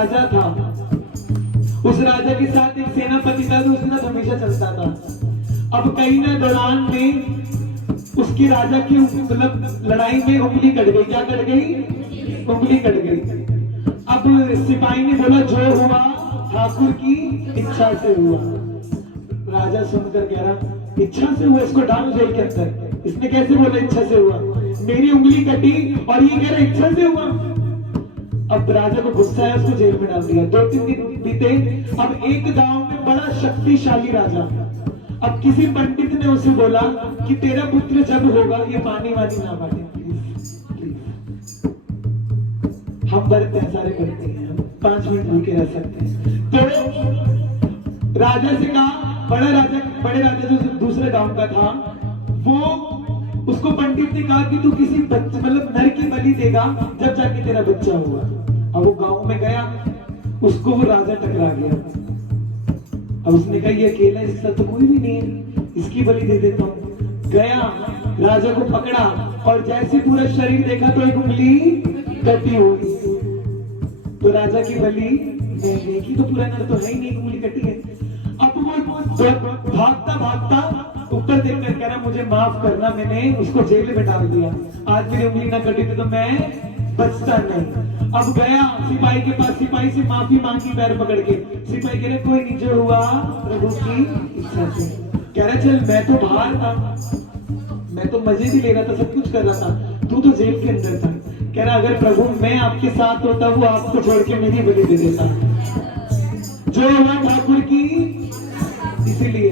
राजा था, उस राजा के साथ एक सेनापति था तो उसके साथ हमेशा चलता था। अब कहीं ना दौरान में उसकी राजा की मतलब लड़ाई में उंगली कट गई। क्या कट गई? उंगली कट गई। अब सिपाही ने बोला जो हुआ ठाकुर की इच्छा से हुआ। राजा सुनकर कह रहा इच्छा से हुआ, इसको डालो जेल के अंदर। इसने कैसे बोला इच्छा से हुआ? मेरी उंगली कटी और ये कह रहा इच्छा से हुआ। अब राजा को गुस्सा है, उसको जेल में डाल दिया। 2-3 दिन बीते। अब एक गांव में बड़ा शक्तिशाली राजा, अब किसी पंडित ने उसे बोला कि तेरा पुत्र जब होगा ये पानी वानी ना बांटे, हम व्रत सारे करते हैं, हम 5 मिनट भूखे रह सकते हैं। तो राजा से कहा, बड़े राजा जो दूसरे गांव का था, वो उसको पंडित ने कहा कि तू किसी मतलब नर की बलि देगा जब जाके तेरा बच्चा हुआ। अब वो गांव में गया, उसको वो राजा टकरा गया। अब उसने कहा ये अकेला, इसके साथ तो कोई भी नहीं है, इसकी बलि दे देता हूं। गया, राजा को पकड़ा और जैसे पूरा शरीर देखा तो एक उंगली कटी हुई। तो राजा की बलि देखी तो पूरा नर तो है ही नहीं, उंगली कटी है। अब वो भागता भागता ऊपर देखकर कह रहा मुझे माफ करना, मैंने उसको जेल में डाल दिया, आज मेरी उंगली ना कटी थी तो मैं बचता नहीं। अब गया सिपाही के पास, सिपाही से माफी मांगी पैर पकड़ के। सिपाही कह रहे कोई नहीं, जो हुआ प्रभु की इच्छा से। कह रहा चल मैं तो बाहर था, मैं तो मजे भी ले रहा था, सब कुछ कर रहा था, तू तो जेल के अंदर था। कह रहा अगर प्रभु मैं आपके साथ होता वो आपको छोड़ के मेरी बलि दे देता। जो हुआ ठाकुर की, इसीलिए